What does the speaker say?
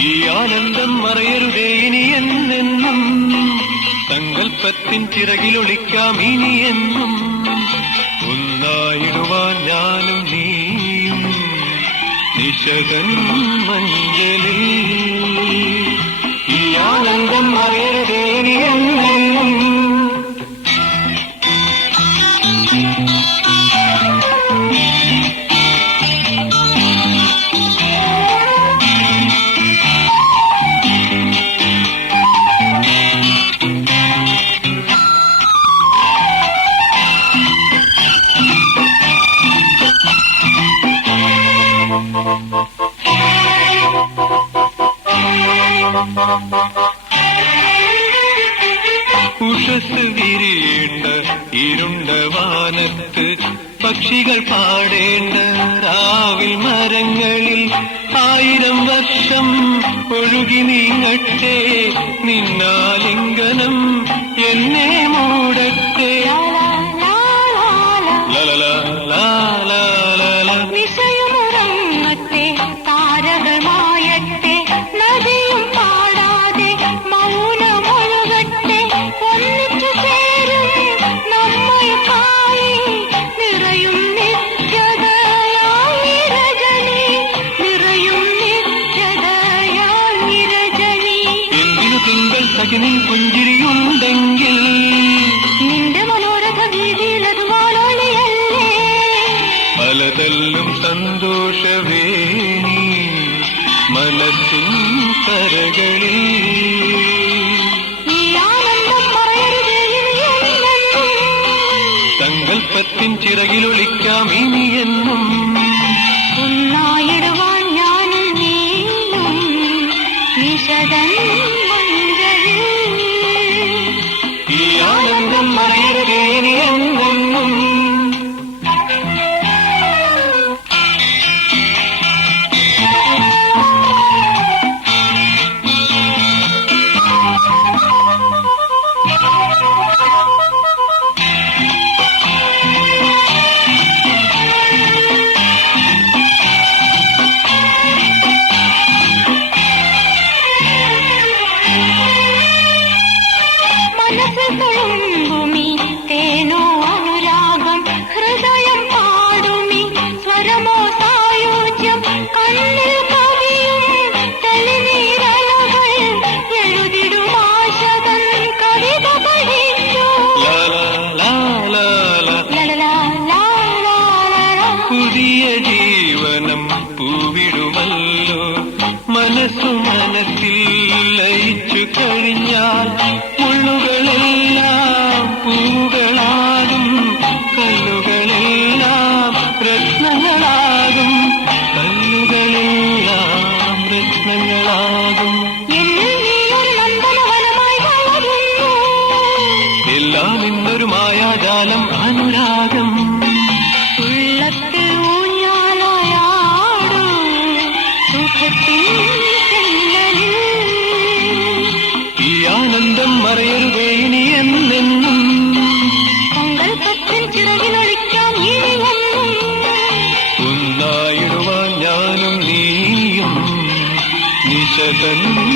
ഈ ആനന്ദം മറയരുതേ ഇനി എന്നെന്നും. സങ്കൽപ്പത്തിൻ ചിറകിലൊളിക്കാം എന്നും. ഒന്നായിടുവാൻ ഞാനും നീയും നിശകൻ മഞ്ചലിൽ ഈ ആനന്ദം മറയരുതേ ഇനി ഉഷസ് വിരിയേണ്ട ഇരുണ്ട വാനത്ത് പക്ഷികൾ പാടേണ്ട രാവിൽ മരങ്ങളിൽ ആയിരം വർഷം ഒഴുകി നീങ്ങട്ടെ നിന്നാലിംഗനം എന്നെ മൂടട്ടെ. ലാലാ ലാലാ പലതല്ലും സന്തോഷവേണി മനസ്സിൻ കരകളിൽ. സങ്കൽപ്പത്തിൻ ചിറകിലൊളിക്കാം ഇനിയെന്നും ഒന്നായിടുവാൻ ഞാനും നീ നിശതൻ Oh, my God. പുതിയ ജീവനം പൂവിടുമല്ലോ. മനസ്സു മനസ്സിൽ ലയിച്ചു കഴിഞ്ഞാൽ ഒന്നായിടുവാൻ